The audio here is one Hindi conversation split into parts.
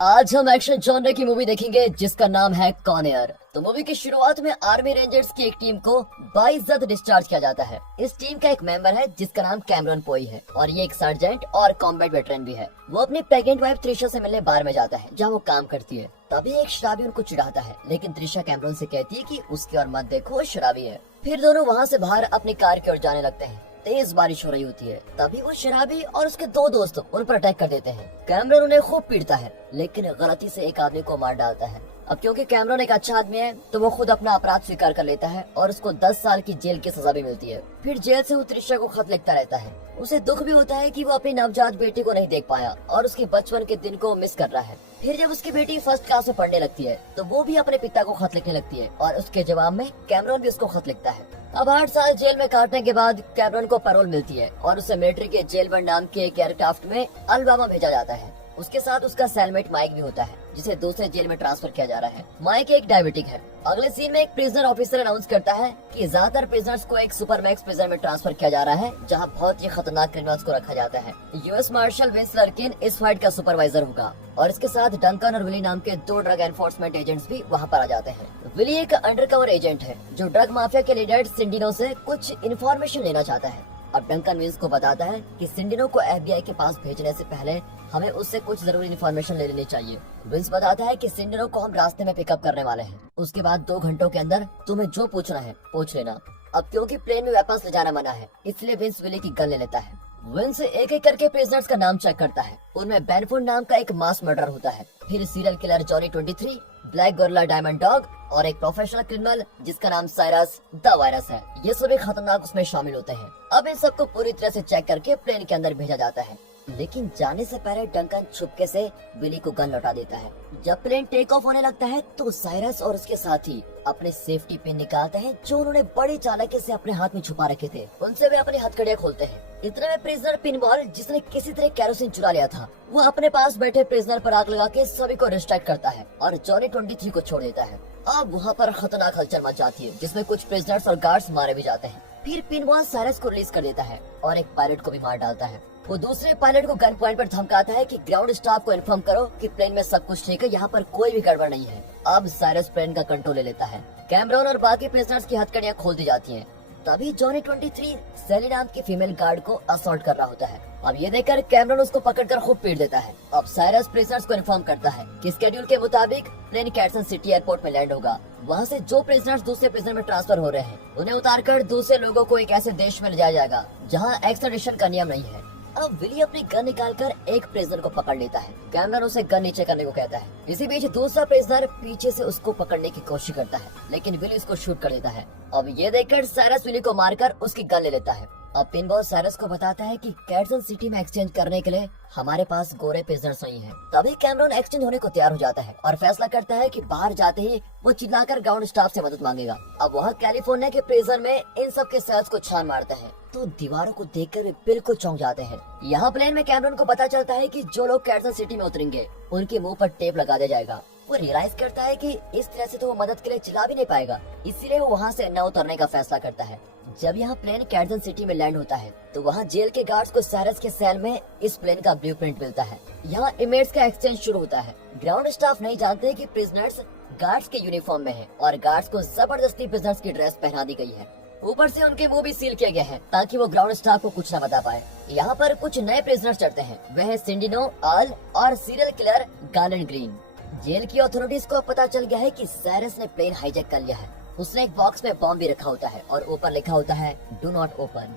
आज हम एक्शन जॉनर की मूवी देखेंगे जिसका नाम है कौन एयर। तो मूवी की शुरुआत में आर्मी रेंजर्स की एक टीम को बाइज्जत डिस्चार्ज किया जाता है। इस टीम का एक मेंबर है जिसका नाम कैमरन पोई है और ये एक सर्जेंट और कॉम्बैट वेटरन भी है। वो अपनी प्रेग्नेंट वाइफ त्रिशा से मिलने बार में जाता है जहाँ वो काम करती है। तभी एक शराबी उनको चिढ़ाता है, लेकिन त्रिशा कैमरन से कहती है कि उसकी ओर मत देखो, शराबी है। फिर दोनों वहाँ से बाहर अपनी कार की ओर जाने लगते हैं। तेज बारिश हो रही होती है। तभी वो शराबी और उसके दो दोस्त उन पर अटैक कर देते हैं। कैमरन उन्हें खूब पीटता है, लेकिन गलती से एक आदमी को मार डालता है। अब क्योंकि कैमरन एक अच्छा आदमी है तो वो खुद अपना अपराध स्वीकार कर लेता है और उसको 10 साल की जेल की सजा भी मिलती है। फिर जेल से वो त्रिशा को खत लिखता रहता है। उसे दुख भी होता है कि वो अपनी नवजात बेटी को नहीं देख पाया और उसके बचपन के दिन को मिस कर रहा है। फिर जब उसकी बेटी फर्स्ट क्लास में पढ़ने लगती है तो वो भी अपने पिता को खत लिखने लगती है और उसके जवाब में कैमरन भी उसको खत लिखता है। अब 8 साल जेल में काटने के बाद कैमरन को पैरोल मिलती है और उसे मिलिट्री के जेलबर्ड नाम के एक एयरक्राफ्ट में अलबामा भेजा जाता है। उसके साथ उसका सेलमेट माइक भी होता है जिसे दूसरे जेल में ट्रांसफर किया जा रहा है। माइक एक डायबिटिक है। अगले सीन में एक प्रिजनर ऑफिसर अनाउंस करता है कि ज्यादातर प्रिजनर्स को एक सुपर मैक्स प्रिजन में ट्रांसफर किया जा रहा है जहां बहुत ही खतरनाक क्रिमिनल्स को रखा जाता है। यूएस मार्शल विंस लर्किन इस फाइट का सुपरवाइजर होगा और इसके साथ डंकन और विली नाम के 2 ड्रग एनफोर्समेंट एजेंट्स भी वहाँ पर आ जाते हैं। विली एक अंडरकवर एजेंट है जो ड्रग माफिया के लीडर सिंडिनो से कुछ इन्फॉर्मेशन लेना चाहता है। अब डंकन विंस को बताता है कि सिंडिनो को एफबीआई के पास भेजने से पहले हमें उससे कुछ जरूरी इन्फॉर्मेशन ले लेनी चाहिए। विंस बताता है कि सिंडिनो को हम रास्ते में पिकअप करने वाले हैं। उसके बाद 2 घंटों के अंदर तुम्हें जो पूछना है पूछ लेना। अब क्योंकि प्लेन में वेपन्स ले जाना मना है इसलिए विंस विली की गन ले लेता है। विंस एक एक करके प्रिजनर्स का नाम चेक करता है। उनमें बेनफुड नाम का एक मास मर्डर होता है, फिर serial killer Johnny 23, black gorilla diamond dog और एक प्रोफेशनल क्रिमिनल जिसका नाम साइरस द वायरस है। ये सभी खतरनाक उसमें शामिल होते हैं। अब इन सबको पूरी तरह से चेक करके प्लेन के अंदर भेजा जाता है, लेकिन जाने से पहले डंकन छुपके से विली को गन लौटा देता है। जब प्लेन टेक ऑफ होने लगता है तो साइरस और उसके साथी अपने सेफ्टी पिन निकालते हैं जो उन्होंने बड़ी चालाकी से अपने हाथ में छुपा रखे थे। उनसे वे अपनी हथकड़ियां खोलते हैं। इतने में प्रिजनर पिनबॉल जिसने किसी तरह कैरोसिन चुरा लिया था वो अपने पास बैठे प्रिजनर पर आग लगा के सभी को डिस्ट्रैक्ट करता है और जॉनी 23 को छोड़ देता है। अब वहाँ पर खतरनाक हलचल मच जाती है जिसमें कुछ प्रिजनर्स और गार्ड्स मारे भी जाते हैं। फिर पिनबॉल साइरस को रिलीज कर देता है और एक पायलट को भी मार डालता है। वो दूसरे पायलट को गन पॉइंट पर धमकाता है कि ग्राउंड स्टाफ को इन्फॉर्म करो कि प्लेन में सब कुछ ठीक है, यहाँ पर कोई भी गड़बड़ नहीं है। अब साइरस प्लेन का कंट्रोल ले लेता है। कैमरन और बाकी प्रिजनर्स की हथकड़ियां खोल दी जाती हैं। तभी जॉनी 23 सैली नाम की फीमेल गार्ड को असॉल्ट कर रहा होता है। अब ये देखकर कैमरन उसको पकड़कर खूब पीट देता है। अब साइरस प्रिजनर्स को इन्फॉर्म करता है कि स्केड्यूल के मुताबिक प्लेन कैटसन सिटी एयरपोर्ट में लैंड होगा। वहाँ से जो प्रिजनर्स दूसरे प्रिजन में ट्रांसफर हो रहे हैं उन्हें उतारकर दूसरे लोगों को एक ऐसे देश में ले जाया जाएगा जहाँ एक्स्ट्राडिशन का नियम नहीं है। अब विली अपनी गन निकालकर एक प्रिजनर को पकड़ लेता है। कैमरन उसे गन नीचे करने को कहता है। इसी बीच दूसरा प्रिजनर पीछे से उसको पकड़ने की कोशिश करता है, लेकिन विली उसको शूट कर देता है। अब ये देखकर साइरस विली को मारकर उसकी गन ले लेता है। अब पिनबॉल साइरस को बताता है कि कैटसन सिटी में एक्सचेंज करने के लिए हमारे पास गोरे प्रिजनर्स नहीं हैं। तभी कैमरन एक्सचेंज होने को तैयार हो जाता है और फैसला करता है कि बाहर जाते ही वो चिल्लाकर ग्राउंड स्टाफ से मदद मांगेगा। अब वहाँ कैलिफोर्निया के प्रिजन में इन सब के सेल्स को छान मारता है तो दीवारों को देखकर वे बिल्कुल चौंक जाते हैं। यहाँ प्लेन में कैमरन को पता चलता है कि जो लोग कैटसन सिटी में उतरेंगे उनके मुंह पर टेप लगा दिया जाएगा। वो रियलाइज करता है कि इस तरह से तो वो मदद के लिए चिल्ला भी नहीं पाएगा, इसीलिए वो वहाँ से न उतरने का फैसला करता है। जब यहाँ प्लेन कैटसन सिटी में लैंड होता है तो वहाँ जेल के गार्ड्स को साइरस के सेल में इस प्लेन का ब्लूप्रिंट मिलता है। यहाँ इमेज का एक्सचेंज शुरू होता है। ग्राउंड स्टाफ नहीं जानते कि प्रिजनर्स गार्ड्स के यूनिफॉर्म में हैं और गार्ड्स को जबरदस्ती प्रिजनर्स की ड्रेस पहना दी गई है। ऊपर से उनके मुंह भी सील किए गए हैं ताकि वो ग्राउंड स्टाफ को कुछ न बता पाए। यहाँ पर कुछ नए प्रिजनर्स चढ़ते हैं। वह है सिंडिनो, आल और serial killer garland green. Jail की अथॉरिटीज को पता चल गया है कि साइरस ने प्लेन हाईजैक कर लिया है। उसने एक बॉक्स में बॉम्ब भी रखा होता है और ऊपर लिखा होता है डू नॉट ओपन।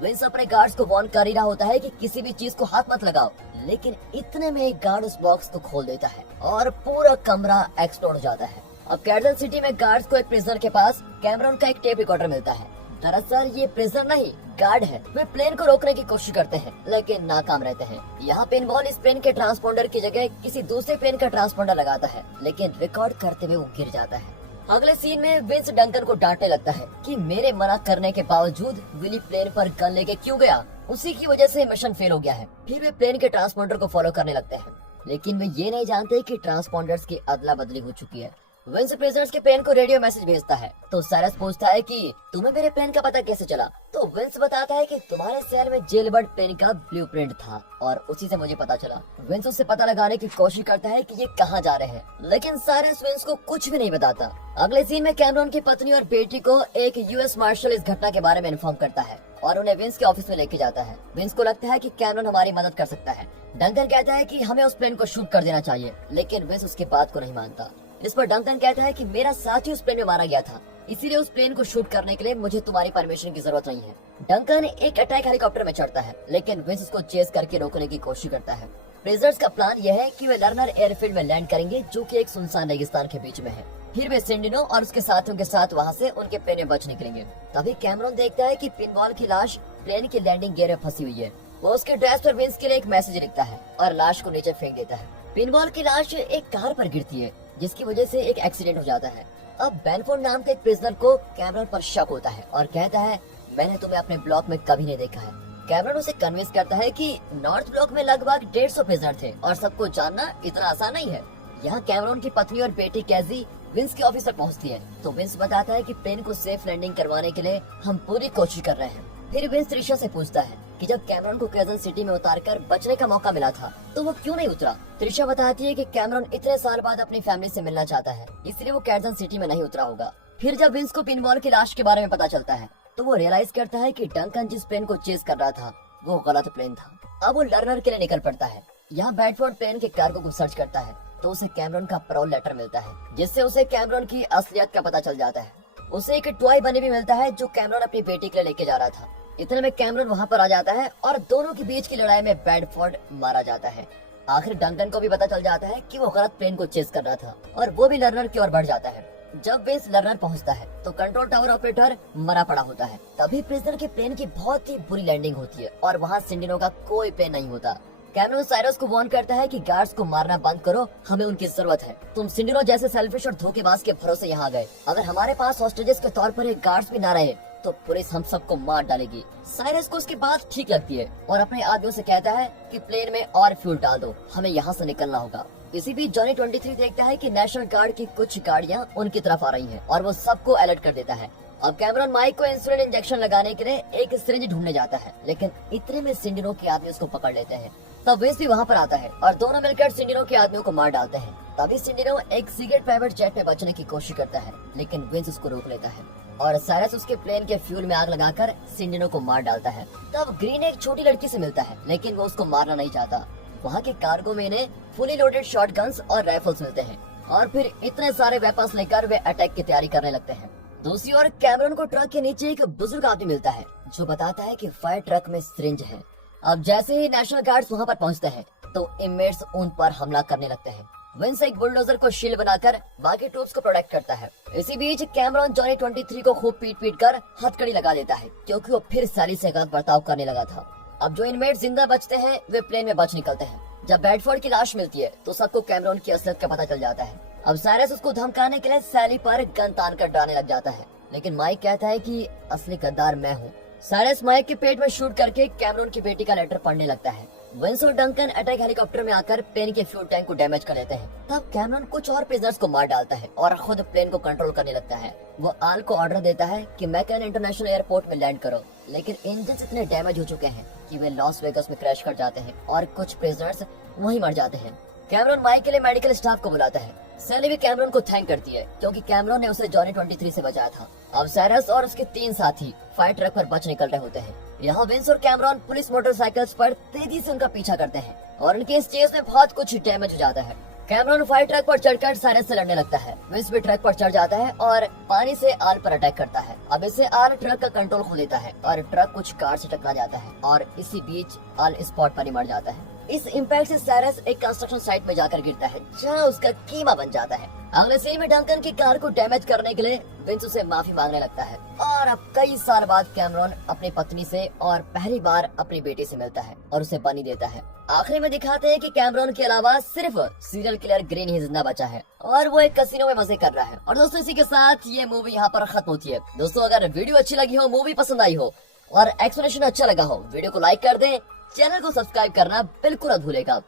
विंस अपने गार्ड्स को वार्न कर ही रहा होता है कि किसी भी चीज को हाथ मत लगाओ, लेकिन इतने में एक गार्ड उस बॉक्स को खोल देता है और पूरा कमरा एक्सप्लोड हो जाता है। अब कैटसन सिटी में गार्ड्स को एक प्रिजनर के पास कैमरन का एक टेप रिकॉर्डर मिलता है। दरअसल ये प्रिजनर नहीं गार्ड है। वे प्लेन को रोकने की कोशिश करते हैं लेकिन नाकाम रहते हैं। यहाँ पिनबॉल इस प्लेन के ट्रांसपोंडर की जगह किसी दूसरे प्लेन का ट्रांसपोंडर लगाता है, लेकिन रिकॉर्ड करते हुए वो गिर जाता है। अगले सीन में विंस डंकन को डांटने लगता है कि मेरे मना करने के बावजूद विली प्लेन पर गन लेके क्यों गया, उसी की वजह से मिशन फेल हो गया है। फिर वे प्लेन के ट्रांसपोंडर को फॉलो करने लगते हैं, लेकिन वे ये नहीं जानते कि ट्रांसपोंडर्स की अदला बदली हो चुकी है। विंस प्रिजनर्स के प्लेन को रेडियो मैसेज भेजता है तो साइरस पूछता है कि तुम्हें मेरे प्लेन का पता कैसे चला। तो विंस बताता है कि तुम्हारे सेल में जेलबर्ड प्लेन का ब्लूप्रिंट था और उसी से मुझे पता चला। विंस उससे पता लगाने की कोशिश करता है कि ये कहाँ जा रहे हैं, लेकिन साइरस विंस को कुछ भी नहीं बताता। अगले सीन में कैमरॉन की पत्नी और बेटी को एक यूएस मार्शल इस घटना के बारे में इन्फॉर्म करता है और उन्हें विंस के ऑफिस में लेके जाता है। विंस को लगता है कि कैमरॉन हमारी मदद कर सकता है। डंकन कहता है कि हमें उस प्लेन को शूट कर देना चाहिए, लेकिन विंस उसकी बात को नहीं मानता। इस पर डंकन कहता है कि मेरा साथी उस प्लेन में मारा गया था, इसीलिए उस प्लेन को शूट करने के लिए मुझे तुम्हारी परमिशन की जरूरत नहीं है। डंकन एक अटैक हेलीकॉप्टर में चढ़ता है, लेकिन विंस उसको चेस करके रोकने की कोशिश करता है। प्रिजनर्स का प्लान यह है कि वे लर्नर एयरफील्ड में लैंड करेंगे, जो कि एक सुनसान रेगिस्तान के बीच में है। फिर वे सिंडिनो और उसके साथियों के साथ वहां से उनके प्लेन में बच निकलेंगे। तभी कैमरॉन देखता है कि पिनबॉल की लाश प्लेन की लैंडिंग गियर में फंसी हुई है। वो उसके ड्रेस पर विंस के लिए एक मैसेज लिखता है और लाश को नीचे फेंक देता है। पिनबॉल की लाश एक कार पर गिरती है, जिसकी वजह से एक एक्सीडेंट हो जाता है। अब बेनफोर्ड नाम के एक प्रिजनर को कैमरॉन पर शक होता है और कहता है मैंने तुम्हें अपने ब्लॉक में कभी नहीं देखा है। कैमरॉन उसे कन्विंस करता है कि नॉर्थ ब्लॉक में लगभग 150 प्रिजनर थे और सबको जानना इतना आसान नहीं है। यहाँ कैमरॉन की पत्नी और बेटी कैजी विंस के ऑफिस तक पहुँचती है तो विंस बताता है कि प्लेन को सेफ लैंडिंग करवाने के लिए हम पूरी कोशिश कर रहे हैं। फिर विंस त्रिशा से पूछता है कि जब कैमरॉन को कैजन सिटी में उतारकर बचने का मौका मिला था तो वो क्यों नहीं उतरा। त्रिशा बताती है कि कैमरॉन इतने साल बाद अपनी फैमिली से मिलना चाहता है, इसलिए वो कैजन सिटी में नहीं उतरा होगा। फिर जब विंस को पिनबॉल की लाश के बारे में पता चलता है तो वो रियलाइज करता है कि डंकन जिस प्लेन को चेस कर रहा था वो गलत प्लेन था। अब वो लर्नर के लिए निकल पड़ता है। यहाँ बेडफोर्ड प्लेन के कार्गो को सर्च करता है तो उसे कैमरॉन का पैरोल लेटर मिलता है, जिससे उसे कैमरॉन की असलियत का पता चल जाता है। उसे एक टॉय बने भी मिलता है जो कैमरॉन अपनी बेटी के लिए लेके जा रहा था। इतने में कैमरॉन वहाँ पर आ जाता है और दोनों के बीच की लड़ाई में बेडफोर्ड मारा जाता है। आखिर डंकन को भी पता चल जाता है कि वो गलत प्लेन को चेस कर रहा था और वो भी लर्नर की ओर बढ़ जाता है। जब विंस लर्नर पहुंचता है तो कंट्रोल टावर ऑपरेटर मरा पड़ा होता है। तभी प्रिजनर के प्लेन की बहुत ही बुरी लैंडिंग होती है और वहाँ सिंडिनो का कोई प्लेन नहीं होता। कैमरॉन साइरस को वार्न करता है कि गार्ड्स को मारना बंद करो, हमें उनकी जरूरत है। तुम सिंडिनो जैसे सेल्फिश और धोखेबाज के भरोसे यहाँ आ गए। अगर हमारे पास हॉस्टेजेस के तौर पर एक गार्ड्स भी ना रहे तो पुलिस हम सबको मार डालेगी। साइरस को उसकी बात ठीक लगती है और अपने आदमियों से कहता है कि प्लेन में और फ्यूल डाल दो, हमें यहाँ से निकलना होगा। इसी बीच जॉनी 23 देखता है कि नेशनल गार्ड की कुछ गाड़ियाँ उनकी तरफ आ रही हैं और वो सबको अलर्ट कर देता है। अब कैमरॉन माइक को इंसुलिन इंजेक्शन लगाने के लिए एक सिरिंज ढूंढने जाता है, लेकिन इतने में सिंडिनो के आदमी उसको पकड़ लेते हैं। तब विंस भी वहाँ पर आता है और दोनों मिलकर सिंडिनो के आदमियों को मार डालते हैं। तभी सिंडिनो एक सीक्रेट प्राइवेट जेट में बचने की कोशिश करता है, लेकिन विंस उसको रोक लेता है और साइरस उसके प्लेन के फ्यूल में आग लगाकर सिंडिनो को मार डालता है। तब ग्रीन एक छोटी लड़की से मिलता है, लेकिन वो उसको मारना नहीं चाहता। वहाँ के कार्गो में इन्हें फुली लोडेड शॉटगन्स और राइफल्स मिलते हैं और फिर इतने सारे वेपन्स लेकर वे अटैक की तैयारी करने लगते हैं। दूसरी ओर कैमरॉन को ट्रक के नीचे एक बुजुर्ग आदमी मिलता है जो बताता है कि फायर ट्रक में सिरिंज है। अब जैसे ही नेशनल गार्ड्स वहाँ पर पहुँचते हैं तो इनमेट्स उन पर हमला करने लगते हैं। विंस एक बुलडोजर को शील्ड बनाकर बाकी ट्रूप्स को प्रोटेक्ट करता है। इसी बीच कैमरॉन जॉनी 23 को खूब पीट कर हथकड़ी लगा देता है, क्योंकि वो फिर सैली से गलत बर्ताव करने लगा था। अब जो इनमेट जिंदा बचते हैं वे प्लेन में बच निकलते हैं। जब बेडफोर्ड की लाश मिलती है तो सबको कैमरॉन की असलियत का पता चल जाता है। अब साइरस उसको धमकाने के लिए सैली पर गन तान कर डराने लग जाता है, लेकिन माइक कहता है कि असली गद्दार मैं हूँ। साइरस माइक के पेट में शूट करके कैमरॉन की बेटी का लेटर पढ़ने लगता है। विंस और डंकन अटैक हेलीकॉप्टर में आकर प्लेन के फ्यूल टैंक को डैमेज कर देते हैं। तब कैमरॉन कुछ और प्रिजनर्स को मार डालता है और खुद प्लेन को कंट्रोल करने लगता है। वो आल को ऑर्डर देता है कि मैकन इंटरनेशनल एयरपोर्ट में लैंड करो, लेकिन इंजन इतने डैमेज हो चुके हैं कि वे लॉस वेगस में क्रैश कर जाते हैं और कुछ प्रिजनर्स वहीं मर जाते हैं। कैमरॉन माइक के लिए मेडिकल स्टाफ को बुलाता है। सैली भी कैमरॉन को थैंक करती है क्योंकि कैमरॉन ने उसे जॉनी 23 से बचाया था। अब साइरस और उसके 3 साथी फायर ट्रक पर बच निकल रहे होते हैं। यहाँ विंस और कैमरॉन पुलिस मोटरसाइकिल्स पर तेजी से उनका पीछा करते हैं और उनके इस चेज में बहुत कुछ डैमेज हो जाता है। कैमरॉन फायर ट्रक पर चढ़कर साइरस से लड़ने लगता है। विंस भी ट्रक पर चढ़ जाता है और पानी से आल पर अटैक करता है। अब इससे आल ट्रक का कंट्रोल खो लेता है और ट्रक कुछ कार से टकरा जाता है और इसी बीच आल स्पॉट पर ही मर जाता है। इस इम्पैक्ट से साइरस एक कंस्ट्रक्शन साइट में जाकर गिरता है, जहाँ उसका कीमा बन जाता है। अगले सीन में डंकन की कार को डैमेज करने के लिए विंस उसे माफी मांगने लगता है और अब कई साल बाद कैमरॉन अपनी पत्नी से और पहली बार अपनी बेटी से मिलता है और उसे बनी देता है। आखिरी में दिखाते हैं कि कैमरॉन के अलावा सिर्फ सीरियल किलर ग्रीन ही जिंदा बचा है और वो एक कसिनो में मजे कर रहा है। और दोस्तों इसी के साथ ये मूवी यहाँ पर खत्म होती है। दोस्तों अगर वीडियो अच्छी लगी हो, मूवी पसंद आई हो और एक्सप्लेनेशन अच्छा लगा हो, वीडियो को लाइक कर दें, चैनल को सब्सक्राइब करना बिल्कुल मत भूलेगा।